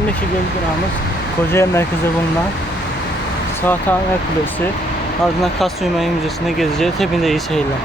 Şimdiki gezi durağımız Kocaeli merkezde bulunan Saathaneler Kulesi ardından Kastamonu Müzesi'nde gezeceğiz. Hepinize iyi seyirler.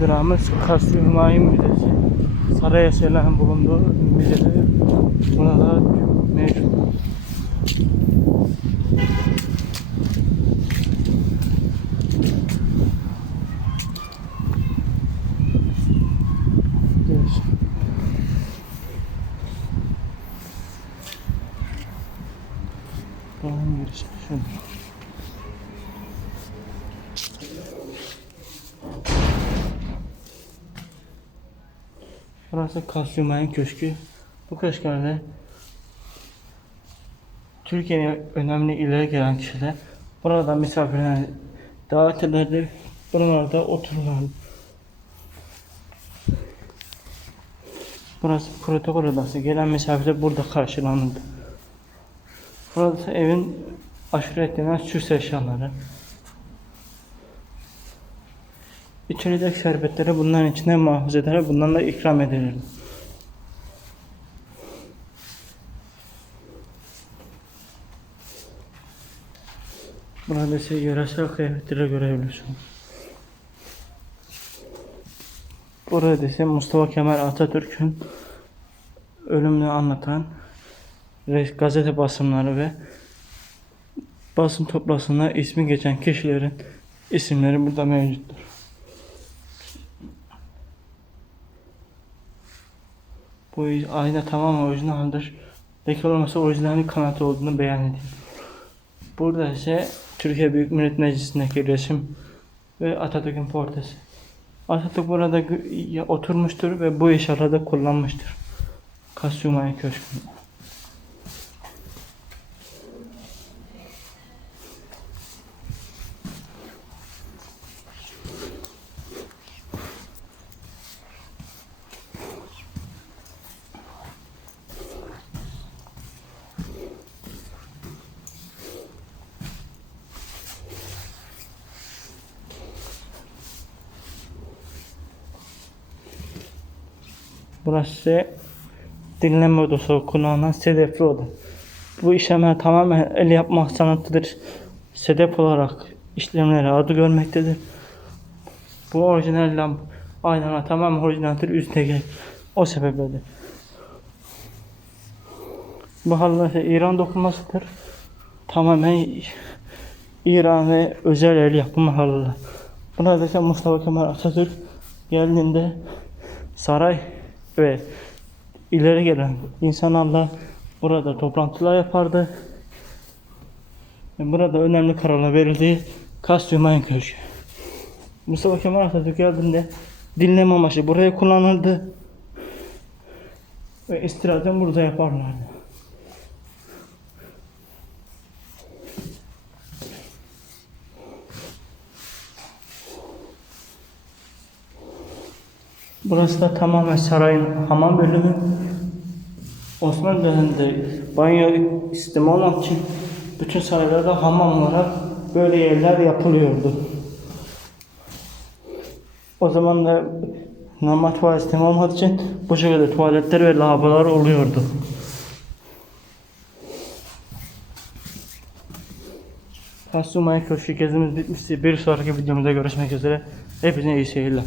Durağımız Kasım Hümayun Müzesi. Saray eserlerinin bulunduğu müzede burada mevcut. Değişik. Buranın girişi şurada. Burası Kasyumayın Köşkü. Bu köşklerde Türkiye'nin önemli ileri gelen kişiler burada misafirlerine davet ederler. Buralarda otururlar. Burası protokol odası. Gelen misafirler burada karşılanırdı. Burası evin aşure denen süs eşyaları. İçilecek şerbetleri bunların içine muhafaza ederek bundan da ikram edilir. Burada ise yöresel kıyafetleri görebiliyorsunuz. Burada ise Mustafa Kemal Atatürk'ün ölümünü anlatan gazete basımları ve basın toplasına ismi geçen kişilerin isimleri burada mevcuttur. Bu ayna tamamen orijinaldir. Leke olmasa orijinalin kanatı olduğunu beyan edeyim. Burada ise Türkiye Büyük Millet Meclisi'ndeki resim ve Atatürk'ün portresi. Atatürk burada oturmuştur ve bu işarada kullanmıştır. Kasyumay Köşkü'nde. Burası dinleme odası kullanılan sedefli oda. Bu işlemler tamamen el yapma sanatıdır. Sedef olarak işlemleri adı görmektedir. Bu orijinal lamp aynana tamamen orijinaldir üstteki o sebepledir. Bu halılar İran dokunmasıdır. Tamamen İran ve özel el yapımı halılar. Burada ise Mustafa Kemal Atatürk geldiğinde saray ve ileri gelen insanlarla burada toplantılar yapardı. Burada önemli kararlar verildiği Kastyumayın Köşkü. Mustafa Kemal Atatürk geldiğinde dinleme amaçlı buraya kullanıldı. Ve istirahatını burada yaparlardı. Burası da tamamen sarayın hamam bölümü. Osmanlı döneminde banyo sistemi olmak için bütün saraylarda hamam olarak böyle yerler yapılıyordu. O zaman da normal tuvalet sistemi olmadığı için bu şekilde tuvaletler ve lavabolar oluyordu. Kastumay Köşkü gezimiz bitmişti. Bir sonraki videomuzda görüşmek üzere. Hepinize iyi seyirler.